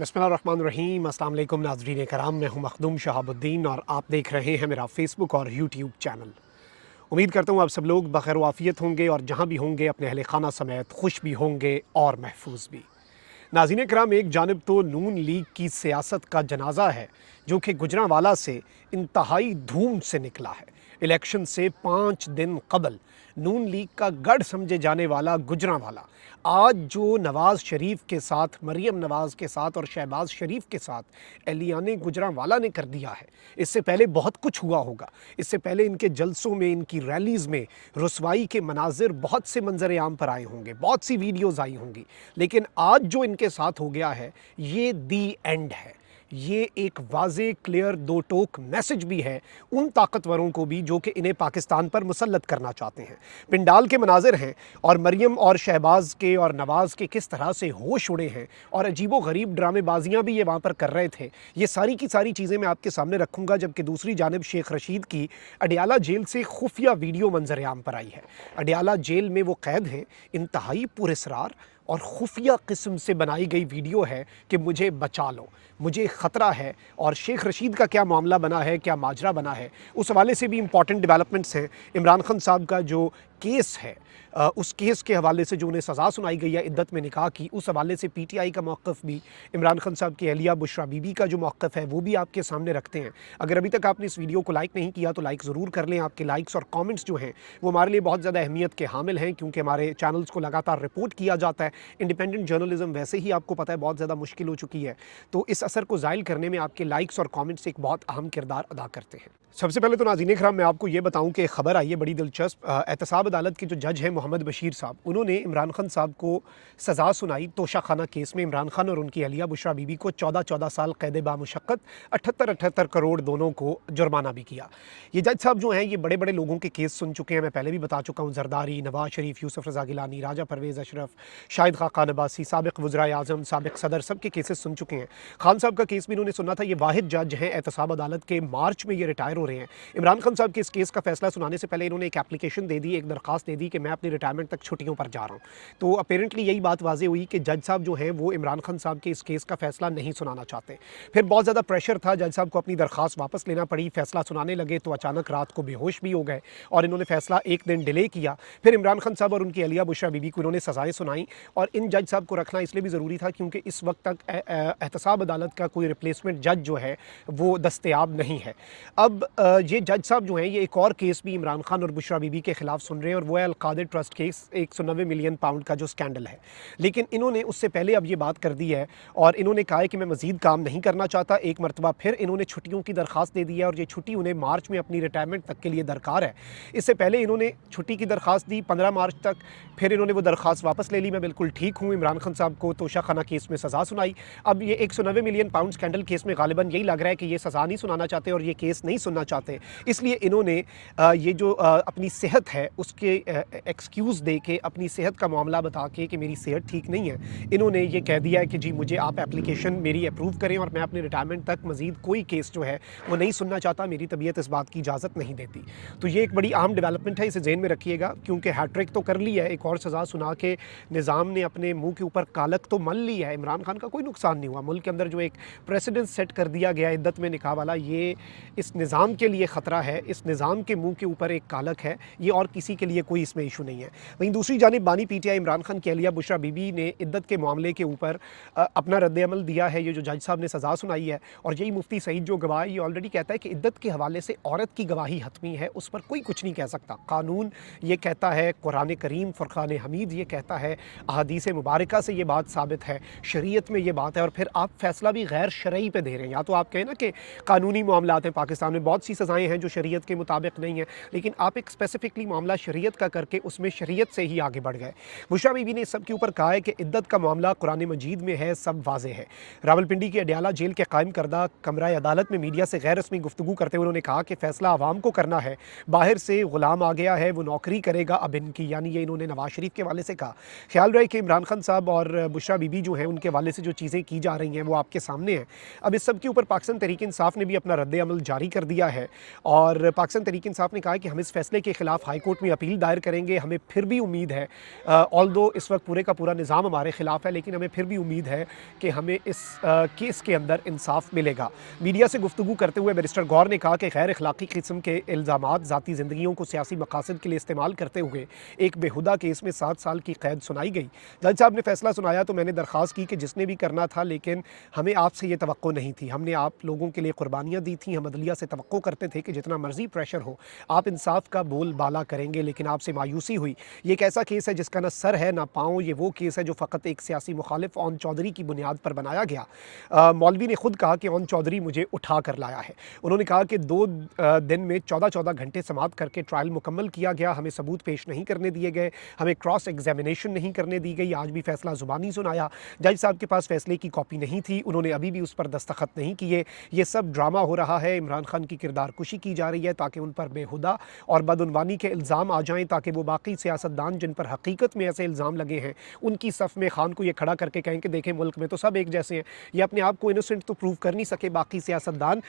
बिस्मिल्लाहिर्रहमानिर्रहीम। अस्सलाम वालेकुम नाज़रीन कराम, मैं हूं मखदूम शहाबुद्दीन और आप देख रहे हैं मेरा फ़ेसबुक और यूट्यूब चैनल। उम्मीद करता हूं आप सब लोग बखैर व आफ़ियत होंगे और जहां भी होंगे अपने अहले खाना समेत खुश भी होंगे और महफूज भी। नाज़रीन कराम, एक जानिब तो नून लीग की सियासत का जनाजा है जो कि गुजरांवाला से इंतहाई धूम से निकला है। इलेक्शन से 5 दिन कबल नून लीग का गढ़ समझे जाने वाला गुजरांवाला आज जो नवाज़ शरीफ के साथ, मरीम नवाज़ के साथ और शहबाज शरीफ के साथ एलियाने गुजरांवाला ने कर दिया है, इससे पहले बहुत कुछ हुआ होगा। इससे पहले इनके जलसों में, इनकी रैलीज़ में रुसवाई के मनाजिर बहुत से मंजर आम पर आए होंगे, बहुत सी वीडियोज़ आई होंगी, लेकिन आज जो इनके साथ हो गया है ये दी एंड है। ये एक वाज़े क्लियर दो टोक मैसेज भी है उन ताकतवरों को भी जो कि इन्हें पाकिस्तान पर मुसल्लत करना चाहते हैं। पिंडाल के मनाजिर हैं और मरियम और शहबाज के और नवाज़ के किस तरह से होश उड़े हैं और अजीबो गरीब ड्रामेबाजियाँ भी ये वहाँ पर कर रहे थे। ये सारी की सारी चीज़ें मैं आपके सामने रखूँगा, जबकि दूसरी जानिब शेख रशीद की अडियाला जेल से खुफिया वीडियो मंजर आम पर आई है। अडियाला जेल में वो कैद हैं, इंतहाई पुरस्रार और खुफिया किस्म से बनाई गई वीडियो है कि मुझे बचा लो, मुझे ख़तरा है। और शेख रशीद का क्या मामला बना है, क्या माजरा बना है, उस हवाले से भी इंपॉर्टेंट डेवलपमेंट्स हैं। इमरान खान साहब का जो केस है, उस केस के हवाले से जो उन्हें सज़ा सुनाई गई है इद्दत में निकाह की, उस हवाले से पीटीआई का मौक़िफ़ भी, इमरान खान साहब की अहलिया बुशरा बीबी का जो मौक़िफ़ है वो भी आपके सामने रखते हैं। अगर अभी तक आपने इस वीडियो को लाइक नहीं किया तो लाइक ज़रूर कर लें। आपके लाइक्स और कमेंट्स जो हैं वो हमारे लिए बहुत ज़्यादा अहमियत के हामिल हैं, क्योंकि हमारे चैनल्स को लगातार रिपोर्ट किया जाता है। इंडिपेंडेंट जर्नलिज्म वैसे ही आपको पता है बहुत ज़्यादा मुश्किल हो चुकी है, तो इस असर को ज़ायल करने में आपके लाइक्स और कमेंट्स एक बहुत अहम किरदार अदा करते हैं। सबसे पहले तो नाज़रीन इकराम, मैं आपको ये बताऊं कि खबर आई है बड़ी दिलचस्प। एहतसाब अदालत के जो जज हैं मोहम्मद बशीर साहब, उन्होंने इमरान खान साहब को सज़ा सुनाई तोशा खाना केस में। इमरान खान और उनकी अहलिया बुशरा बीबी को 14-14 साल कैद बामुशक्क़त, 78-78 करोड़ दोनों को जुर्माना भी किया। ये जज साहब जो हैं ये बड़े बड़े लोगों के केस सुन चुके हैं, मैं पहले भी बता चुका हूँ। जरदारी, नवाज शरीफ, यूसुफ रज़ा गिलानी, राजा परवेज़ अशरफ, शाहिद खाकान अब्बासी, साबिक़ वज़राए आज़म, साबिक़ सदर, सब के केसेस सुन चुके हैं। खान साहब का केस भी इन्होंने सुना था। ये वाहिद जज हैं एहतसाब अदालत के, मार्च में ये रिटायर हो रहे हैं। इमरान खान साहब के इस केस का फैसला सुनाने से पहले इन्होंने एक एप्लीकेशन दे दी, एक दरखास्त दे दी कि मैं अपनी रिटायरमेंट तक छुट्टियों पर जा रहा हूँ। तो अपेरेंटली यही बात वाज़े हुई कि जज साहब जो हैं वो इमरान खान साहब के इस केस का फैसला नहीं सुनाना चाहते। फिर बहुत ज़्यादा प्रेशर था, जज साहब को अपनी दरखास्त वापस लेना पड़ी। फैसला सुनाने लगे तो अचानक रात को बेहोश भी हो गए और इन्होंने फैसला एक दिन डिले किया। फिर इमरान खान साहब और उनकी अहलिया बुशरा बीबी को इन्होंने सज़ाएँ सुनाई। और इन जज साहब को रखना इसलिए भी ज़रूरी था क्योंकि इस वक्त तक एहतसाब अदालत का कोई रिप्लेसमेंट जज जो है वो दस्तयाब नहीं है। अब ये जज साहब जो हैं ये एक और केस भी इमरान खान और बुशरा बीबी के खिलाफ सुन रहे हैं, और वो है Al-Qadir trust case, 190 million pound का जो स्कैंडल है। लेकिन इन्होंने उससे पहले अब ये बात कर दी है और इन्होंने कहा है कि मैं मज़ीद काम नहीं करना चाहता। एक मरतबा फिर इन्होंने छुट्टियों की दरख्वास्त दे दी है और ये छुट्टी उन्हें मार्च में अपनी रिटायरमेंट तक के लिए दरकार है। इससे पहले इन्होंने छुट्टी की दरख्वास्त दी 15 मार्च तक, फिर इन्होंने वो दरख्वास्त वापस ले ली। मैं बिल्कुल ठीक हूँ। इमरान खान साहब को तोशा खाना केस में सज़ा सुनाई। अब ये 190 मिलियन पाउंड स्कैंडल केस में गालिबन यही लग रहा है कि ये सज़ा नहीं सुनाना चाहते और ये केस नहीं सुनना चाहते। इसलिए इन्होंने ये जो अपनी सेहत है उसके एक्सक्यूज़ दे के, अपनी सेहत का मामला बता के कि मेरी सेहत ठीक नहीं है, इन्होंने ये कह दिया है कि जी मुझे आप एप्लीकेशन मेरी अप्रूव करें और मैं अपनी रिटायरमेंट तक मज़ीद कोई केस जो है वो नहीं सुनना चाहता, मेरी तबीयत इस बात की इजाज़त नहीं देती। तो ये एक बड़ी अहम डेवलपमेंट है, इसे ज़हन में रखिएगा, क्योंकि हैट्रिक तो कर ली है, एक और सज़ा सुना के निज़ाम ने अपने मुँह के ऊपर कालक तो मल ली है। इमरान खान का कोई नुकसान नहीं हुआ। मुल्क के अंदर जो एक प्रेसिडेंट सेट कर दिया गया इद्दत में निकाह वाला, ये इस निज़ाम के लिए ख़तरा है, इस निज़ाम के मुंह के ऊपर एक कालक है, ये और किसी के लिए कोई इसमें इशू नहीं है। वहीं दूसरी जानिब बानी पीटीआई इमरान खान की अहलिया बुशरा बीबी ने इद्दत के मामले के ऊपर अपना रद्द-ए-अमल दिया है। ये जो जज साहब ने सज़ा सुनाई है, और यही मुफ्ती सईद जो गवाह है ये ऑलरेडी कहता है कि इद्दत के हवाले से औरत की गवाही हतमी है, उस पर कोई कुछ नहीं कह सकता। कानून ये कहता है, कुरान करीम, फुरक़ान हमीद ये कहता है, अहादीस मुबारका से ये बात साबित है, शरीयत में ये बात है, और फिर आप फैसला भी गैर शरई पे दे रहे हैं। या तो आप कहें ना कि कानूनी मामलात हैं, पाकिस्तान में बहुत सी सज़ाएँ हैं जो शरीयत के मुताबिक नहीं है, लेकिन आप एक स्पेसिफिकली मामला शरीयत का करके उसमें शरीयत से ही आगे बढ़ गए। बुशरा बीबी ने इस सब के ऊपर कहा है कि इद्दत का मामला कुरान मजीद में है, सब वाज़ेह है। रावलपिंडी की अडियाला जेल के कायम करदा कमरा अदालत में मीडिया से गैर रस्मी गुफ्तगू करते हुए उन्होंने कहा कि फ़ैसला आवाम को करना है, बाहर से ग़ुलाम आ गया है, वो नौकरी करेगा अब इनकी, यानी ये इन्होंने नवाज शरीफ के हवाले से कहा। ख्याल रहे कि इमरान खान साहब और बुशरा बीबी जो हैं उनके हवाले से जो चीज़ें की जा रही हैं वो आपके सामने हैं। अब इस सब के ऊपर पाकिस्तान तहरीक इंसाफ ने भी अपना रद्द-ए-अमल जारी कर दिया है, और पाकिस्तान तहरीक इंसाफ ने कहा है कि हम इस फैसले के खिलाफ हाई कोर्ट में अपील दायर करेंगे। हमें फिर भी उम्मीद है, ऑल्दो इस वक्त पूरे का पूरा निज़ाम हमारे ख़िलाफ़ है, लेकिन हमें फिर भी उम्मीद है कि हमें इस केस के अंदर इंसाफ मिलेगा। मीडिया से गुफ्तगू करते हुए बैरिस्टर गौर ने कहा कि गैर अखलाकी किस्म के इल्ज़ामात ज़ाती ज़िंदगियों को सियासी मकासद के लिए इस्तेमाल करते हुए एक बेहुदा केस में 7 साल की कैद सुनाई गई। जज साहब ने फैसला सुनाया तो मैंने दरख्वास्त की कि जिसने भी करना था, लेकिन हमें आपसे ये तवक्को नहीं थी। हमने आप लोगों के लिए कुर्बानियाँ दी थी। हम अदलिया से तवक्को करते थे कि जितना मर्जी प्रेशर हो आप इंसाफ का बोल बाला करेंगे, लेकिन आपसे मायूसी हुई। ये एक ऐसा केस है जिसका ना सर है ना पाँव। ये वो केस है जो फ़कत एक सियासी मुखालिफ ओन चौधरी की बुनियाद पर बनाया गया। मौलवी ने खुद कहा कि ओन चौधरी मुझे उठा कर लाया है। उन्होंने कहा कि 2 दिन में 14-14 घंटे समाप्त करके ट्रायल मुकम्मल किया गया। हमें सबूत पेश नहीं करने दिए गए, हमें क्रॉस एग्जामिनेशन नहीं करने दी गई। आज भी फैसला ज़ुबानी सुनाया। जज साहब के पास फैसले की कॉपी नहीं थी, उन्होंने अभी भी उस पर दस्तखत नहीं किए। ये सब ड्रामा हो रहा है। इमरान खान की किरदार कुशी की जा रही है ताकि उन पर बेहुदा और बदउनवानी के इल्ज़ाम आ जाएं, ताकि वो बाकी सियासतदान जिन पर हकीकत में ऐसे इल्ज़ाम लगे हैं उनकी सफ़ में खान को ये खड़ा करके कहें कि देखें मुल्क में तो सब एक जैसे हैं। ये अपने आप को इनोसेंट तो प्रूव कर नहीं सके बाकी सियासतदान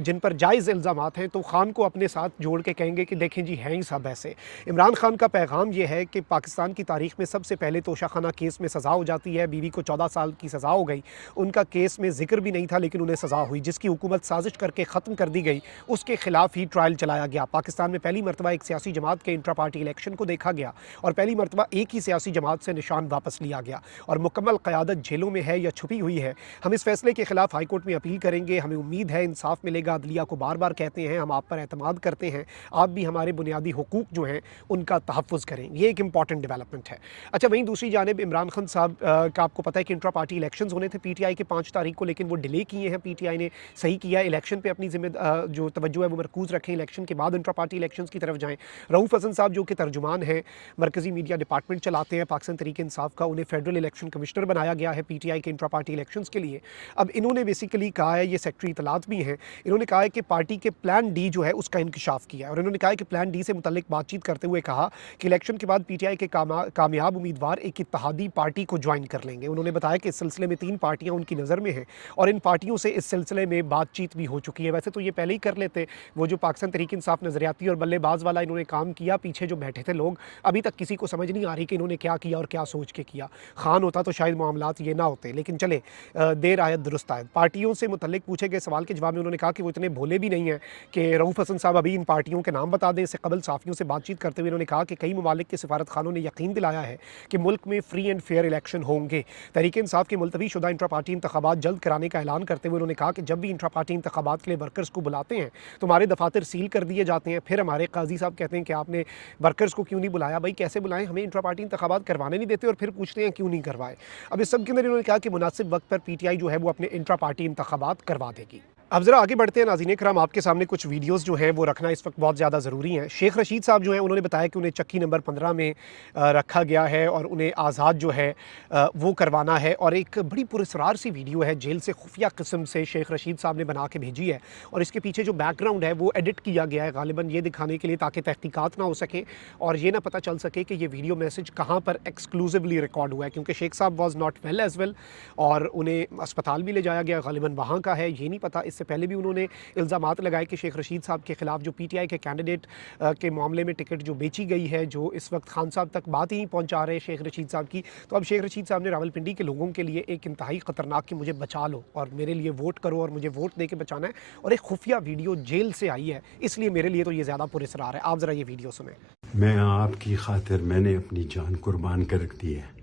जिन पर जायज़ इल्ज़ामात हैं, तो खान को अपने साथ जोड़ के कहेंगे कि देखें जी हैं ही सब ऐसे। इमरान खान का पैगाम ये है कि पाकिस्तान की तारीख़ में सबसे पहले तोशाखाना केस में सज़ा हो जाती है। बीवी को 14 साल की सज़ा हो गई। उनका केस में जिक्र भी नहीं था, लेकिन उन्हें सज़ा हुई। जिसकी हुकूमत साजिश करके ख़त्म कर दी गई, उसके खिलाफ ही ट्रायल चलाया गया। पाकिस्तान में पहली मरतबा एक सियासी जमात के इंट्रा पार्टी इलेक्शन को देखा गया और पहली मरतबा एक ही सियासी जमात से निशान वापस लिया गया और मुकम्मल क़यादत जेलों में है या छुपी हुई है। हम इस फैसले के खिलाफ हाई कोर्ट में अपील करेंगे। हमें उम्मीद है इंसाफ मिलेगा। अदलिया को बार बार कहते हैं हम आप पर एतमाद करते हैं, आप भी हमारे बुनियादी हुकूक जो हैं उनका तहफ़्फ़ुज़ करें। ये एक इंपॉर्टेंट डेवलपमेंट है। अच्छा, वहीं दूसरी जानिब इमरान खान साहब का आपको पता है कि इंट्रा पार्टी इलेक्शंस होने थे पीटीआई के 5 तारीख को, लेकिन वो डिले किए हैं। पीटीआई ने सही किया, इलेक्शन पे अपनी जो तवज्जो है वो मरकूज़ रखें, इलेक्शन के बाद इंट्रा पार्टी इलेक्शंस की तरफ जाएँ। रऊफ़ हसन साहब जो कि तर्जुमान हैं, मरकज़ी मीडिया डिपार्टमेंट चलाते हैं पाकिस्तान तहरीक इंसाफ का, उन्हें फेडरल इलेक्शन कमिश्नर बनाया गया है पीटीआई के इंट्रा पार्टी इलेक्शंस के लिए। अब इन्होंने बेसिकली कहा है, ये सेक्रेटरी इतलात भी हैं, इन्होंने कहा है कि पार्टी के प्लान डी जो है उसका इंकशाफ किया है और इन्होंने कहा है कि प्लान डी से मुतल्लिक बातचीत करते हुए कहा कि इलेक्शन के बाद पीटीआई के कामयाब उम्मीदवार एक इत्तेहादी पार्टी को ज्वाइन कर लेंगे। उन्होंने बताया कि इस सिलसिले में 3 पार्टियां उनकी नज़र में हैं और इन पार्टियों से इस सिलसिले में बातचीत भी हो चुकी है। वैसे तो ये पहले ही कर लेते, वो जो पाकिस्तान तहरीक इंसाफ नज़रियाती और बल्लेबाज वाला इन्होंने काम किया, पीछे जो बैठे थे लोग, अभी तक किसी को समझ नहीं आ रही कि इन्होंने क्या किया और क्या सोच के किया। खान होता तो शायद मामलात ये ना होते, लेकिन चले, देर आयत दुरुस्त आयत। पार्टियों से मुतल्लिक पूछे गए सवाल के जवाब में उन्होंने कहा कि वो इतने भोले भी नहीं हैं कि रऊफ़ हसन साहब अभी इन पार्टियों के नाम बता दें। इससे कबल साफ़ियों से बातचीत करते हुए उन्होंने कहा कि कई ममालिक के सिफारत खानों ने यकीन दिलाया है कि मुल्क में फ्री एंड फेयर इलेक्शन होंगे। तहरीक इंसाफ के मुलतवी शुदा इंट्रा पार्टी इंतखाबात जल्द कराने का ऐलान करते हुए उन्होंने कहा कि जब भी इंट्रा पार्टी इंतखाबात के लिए वर्कर्स को बुलाते हैं तो हमारे दफातर सील कर दिए जाते हैं। फिर हमारे काजी साहब कहते हैं कि आपने वर्कर्स को क्यों नहीं बुलाया। भाई कैसे बुलाएं, हमें इंट्रा पार्टी इंतखाबात करवाने नहीं देते और फिर पूछते हैं क्यों नहीं करवाए। अब इस सब के अंदर इन्होंने कहा कि मुनासिब वक्त पर पीटीआई जो है वो अपने इंट्रा पार्टी इंतखाबात करवा देगी। अब ज़रा आगे बढ़ते हैं नाज़रीन इकराम, आपके सामने कुछ वीडियोस जो हैं वो रखना इस वक्त बहुत ज़्यादा ज़रूरी हैं। शेख रशीद साहब जो हैं उन्होंने बताया कि उन्हें चक्की नंबर 15 में रखा गया है और उन्हें आज़ाद जो है वो करवाना है और एक बड़ी पुरस्रार सी वीडियो है जेल से खुफिया किस्म से शेख रशीद साहब ने बना के भेजी है और इसके पीछे जो बैकग्राउंड है वो एडिट किया गया है गालिबन ये दिखाने के लिए ताकि तहकीकात ना हो सके और ये ना पता चल सके कि ये वीडियो मैसेज कहाँ पर एक्सक्लूसिवली रिकॉर्ड हुआ है, क्योंकि शेख साहब was not well as well और उन्हें अस्पताल भी ले जाया गया, गालिबन वहाँ का है, ये नहीं पता। इससे पहले भी उन्होंने इल्ज़ामात लगाए कि शेख रशीद साहब के खिलाफ जो पीटीआई के कैंडिडेट के मामले में टिकट जो बेची गई है, जो इस वक्त खान साहब तक बात ही नहीं पहुँचा रहे शेख रशीद साहब की, तो अब शेख रशीद साहब ने रावलपिंडी के लोगों के लिए एक इंतहाई ख़तरनाक कि मुझे बचा लो और मेरे लिए वोट करो और मुझे वोट दे के बचाना है, और एक खुफिया वीडियो जेल से आई है, इसलिए मेरे लिए तो ये ज़्यादा पुरस्कार है। आप ज़रा ये वीडियो सुने। मैं आपकी खातिर मैंने अपनी जान कुर्बान कर रख दी है।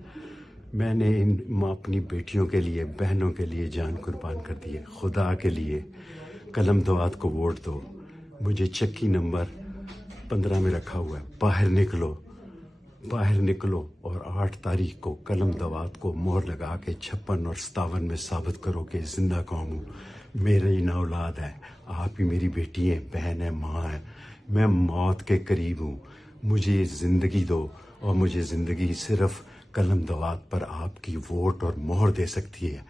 मैंने इन अपनी बेटियों के लिए, बहनों के लिए जान कुर्बान कर दी है। खुदा के लिए कलम दवात को वोट दो। मुझे चक्की नंबर 15 में रखा हुआ है। बाहर निकलो, बाहर निकलो और 8 तारीख को कलम दवात को मोहर लगा के 56 और 57 में साबित करो कि जिंदा कौम हूँ। मेरी ना औलाद है, आप ही मेरी बेटी है, बहन है, माँ है। मैं मौत के करीब हूँ। मुझे ज़िंदगी दो और मुझे ज़िंदगी सिर्फ कलम दवात पर आपकी वोट और मोहर दे सकती है।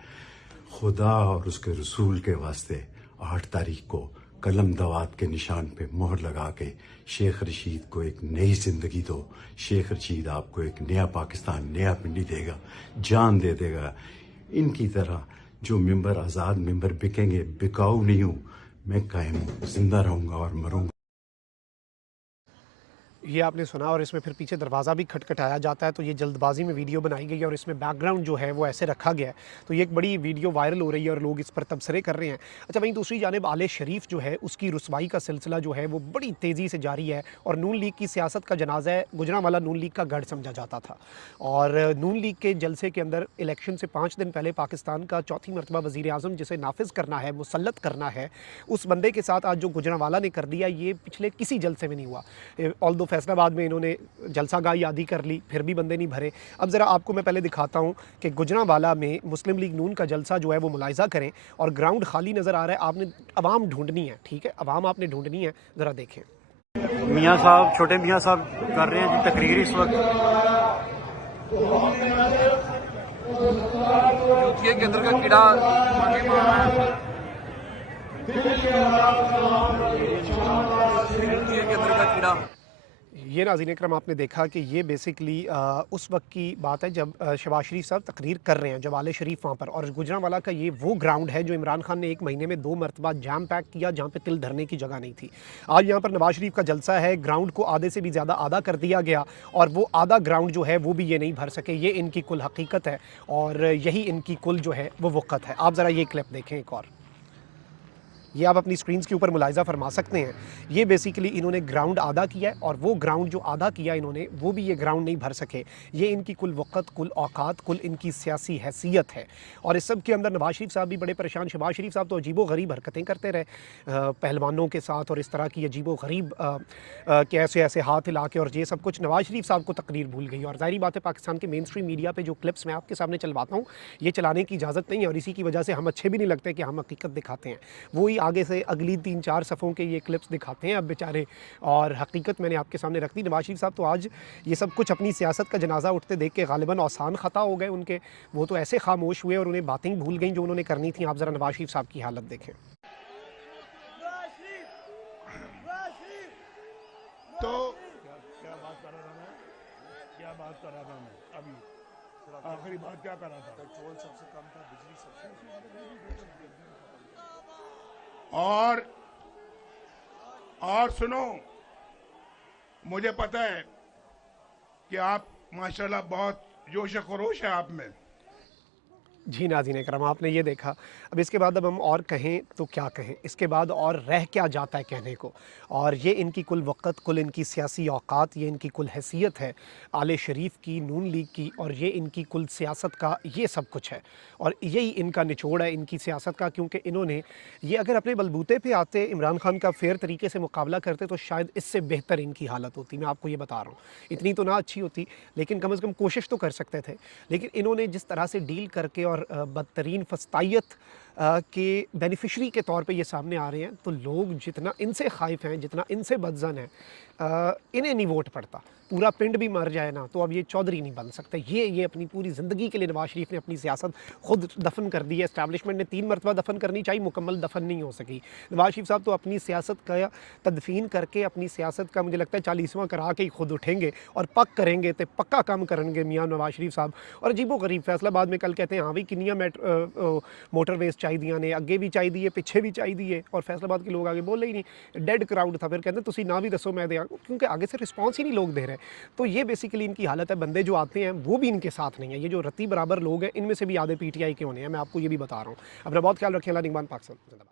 खुदा और उसके रसूल के वास्ते 8 तारीख को कलम दवात के निशान पे मोहर लगा के शेख रशीद को एक नई ज़िंदगी दो। शेख रशीद आपको एक नया पाकिस्तान, नया पिंडी देगा, जान दे देगा। इनकी तरह जो मेंबर, आज़ाद मेंबर बिकेंगे, बिकाऊ नहीं हूँ मैं, कायम हूँ, जिंदा रहूँगा और मरूँगा। ये आपने सुना और इसमें फिर पीछे दरवाज़ा भी खटखटाया जाता है, तो ये जल्दबाजी में वीडियो बनाई गई है और इसमें बैकग्राउंड जो है वो ऐसे रखा गया है, तो ये एक बड़ी वीडियो वायरल हो रही है और लोग इस पर तबसरे कर रहे हैं। अच्छा, वहीं दूसरी जानिब आले शरीफ जो है उसकी रुसवाई का सिलसिला जो है वो बड़ी तेज़ी से जारी है और नून लीग की सियासत का जनाजा है गुजरांवाला नून लीग का गढ़ समझा जाता था। और नून लीग के जलसे के अंदर इलेक्शन से 5 दिन पहले पाकिस्तान का चौथी मरतबा वज़ीर आज़म जिसे नाफिज करना है, मुसल्लत करना है, उस बंदे के साथ आज जो गुजरांवाला ने कर दिया, ये पिछले किसी जलसे में नहीं हुआ। ऑल्दो फैसलाबाद में इन्होंने जलसा गाही आदि कर ली, फिर भी बंदे नहीं भरे। अब ज़रा आपको मैं पहले दिखाता हूँ कि गुजरांवाला में मुस्लिम लीग नून का जलसा जो है वो मुलाहिज़ा करें और ग्राउंड खाली नज़र आ रहा है। आपने आवाम ढूंढनी है, ठीक है, आवाम आपने ढूंढनी है, ज़रा देखें। मियाँ साहब, छोटे मियाँ साहब कर रहे हैं जी तकरीर इस वक्त। यूथिया के अंदर का कीड़ा यूथिया के अंदर का कीड़ा। ये नाज़रीन इकराम आपने देखा कि ये बेसिकली उस वक्त की बात है जब शहबाज शरीफ साहब तकरीर कर रहे हैं, जब आले शरीफ वहाँ पर, और गुजरांवाला का ये वो ग्राउंड है जो इमरान खान ने 1 महीने में 2 मरतबा जैम पैक किया, जहाँ पे तिल धरने की जगह नहीं थी। आज यहाँ पर नवाज शरीफ का जलसा है, ग्राउंड को आधे से भी ज़्यादा आधा कर दिया गया और वो आधा ग्राउंड जो है वो भी ये नहीं भर सके। ये इनकी कुल हकीकत है और यही इनकी कुल जो है वो वक़्त है। आप ज़रा ये क्लिप देखें एक और, ये आप अपनी स्क्रीन्स के ऊपर मुलाहिज़ा फरमा सकते हैं। ये बेसिकली इन्होंने ग्राउंड आधा किया है और वो ग्राउंड जो आधा किया इन्होंने, वो भी ये ग्राउंड नहीं भर सके। ये इनकी कुल वक़्त, कुल औकात, कुल इनकी सियासी हैसियत है। और इस सब के अंदर नवाज शरीफ साहब भी बड़े परेशान। शहबाज शरीफ साहब तो अजीबो-गरीब हरकतें करते रहे पहलवानों के साथ और इस तरह की अजीबो-गरीब कि ऐसे हाथ हिला के और ये सब कुछ। नवाज शरीफ साहब को तकरीर भूल गई और ज़ाहिर बात है पाकिस्तान के मेन स्ट्रीम मीडिया पे जो क्लिप्स मैं आपके सामने चलवाता हूँ, ये चलाने की इजाज़त नहीं है और इसी की वजह से हम अच्छे भी नहीं लगते कि हम हकीकत दिखाते हैं। वो ही आगे से अगली 3-4 सफ़ों के ये क्लिप्स दिखाते हैं अब बेचारे, और हकीकत मैंने आपके सामने रख दी। नवाज शरीफ साहब तो आज ये सब कुछ अपनी सियासत का जनाजा उठते देख के गालिबन आसान ख़ता हो गए उनके। वो तो ऐसे खामोश हुए और उन्हें बातें ही भूल गई जो उन्होंने करनी थी। आप ज़रा नवाज शरीफ साहब की हालत देखें। तो क्या बात कर रहा था मैं अभी आखिरी बात क्या कर रहा था? पेट्रोल सबसे कम था, बिजली सबसे। और सुनो, मुझे पता है कि आप माशाल्लाह बहुत जोश खरोश है आप में। जी नाज़रीन इकराम, आपने ये देखा। अब इसके बाद अब हम और कहें तो क्या कहें, इसके बाद और रह क्या जाता है कहने को। और ये इनकी कुल वक़्त, कुल इनकी सियासी औकात, ये इनकी कुल हैसियत है आले शरीफ की, नून लीग की, और ये इनकी कुल सियासत का ये सब कुछ है और यही इनका निचोड़ है इनकी सियासत का। क्योंकि इन्होंने ये अगर अपने बलबूते पे आते, इमरान खान का फेयर तरीके से मुकाबला करते, तो शायद इससे बेहतर इनकी हालत होती। मैं आपको ये बता रहा हूँ, इतनी तो ना अच्छी होती लेकिन कम से कम कोशिश तो कर सकते थे। लेकिन इन्होंने जिस तरह से डील करके और बदतरीन फस्तायत के बेनिफिशरी के तौर पे ये सामने आ रहे हैं, तो लोग जितना इनसे खाइफ हैं, जितना इनसे बदज़न हैं, इन्हें नहीं वोट पड़ता। पूरा पिंड भी मर जाए ना तो अब ये चौधरी नहीं बन सकते। ये अपनी पूरी ज़िंदगी के लिए नवाज शरीफ ने अपनी सियासत खुद दफन कर दी है। इस्टेब्लिशमेंट ने 3 मरतबा दफन करनी चाहिए, मुकम्मल दफन नहीं हो सकी। नवाज शरीफ साहब तो अपनी सियासत का तदफीन करके, अपनी सियासत का मुझे लगता है 40वां करा के ही खुद उठेंगे और पक करेंगे तो पक्का काम करेंगे मियाँ नवाज शरीफ साहब। और अजीबो-गरीब फैसलाबाद में कल कहते हैं हाँ भी किनिया मोटरवेज चाहिए ने, अगे भी चाहिए, पिछे भी चाहिए, और फैसलाबाद के लोग आगे बोले ही नहीं, डेड क्राउड था। फिर कहते तुसी ना भी दसो मैं दे, क्योंकि आगे से रिस्पॉन्स ही नहीं लोग दे रहे। तो ये बेसिकली इनकी हालत है। बंदे जो आते हैं वो भी इनके साथ नहीं है। ये जो रत्ती बराबर लोग हैं, इनमें से भी आधे PTI के होने हैं, मैं आपको ये भी बता रहा हूँ। अपना बहुत ख्याल रखें। अल्लाह निगहबान। पाकिस्तान जिंदाबाद।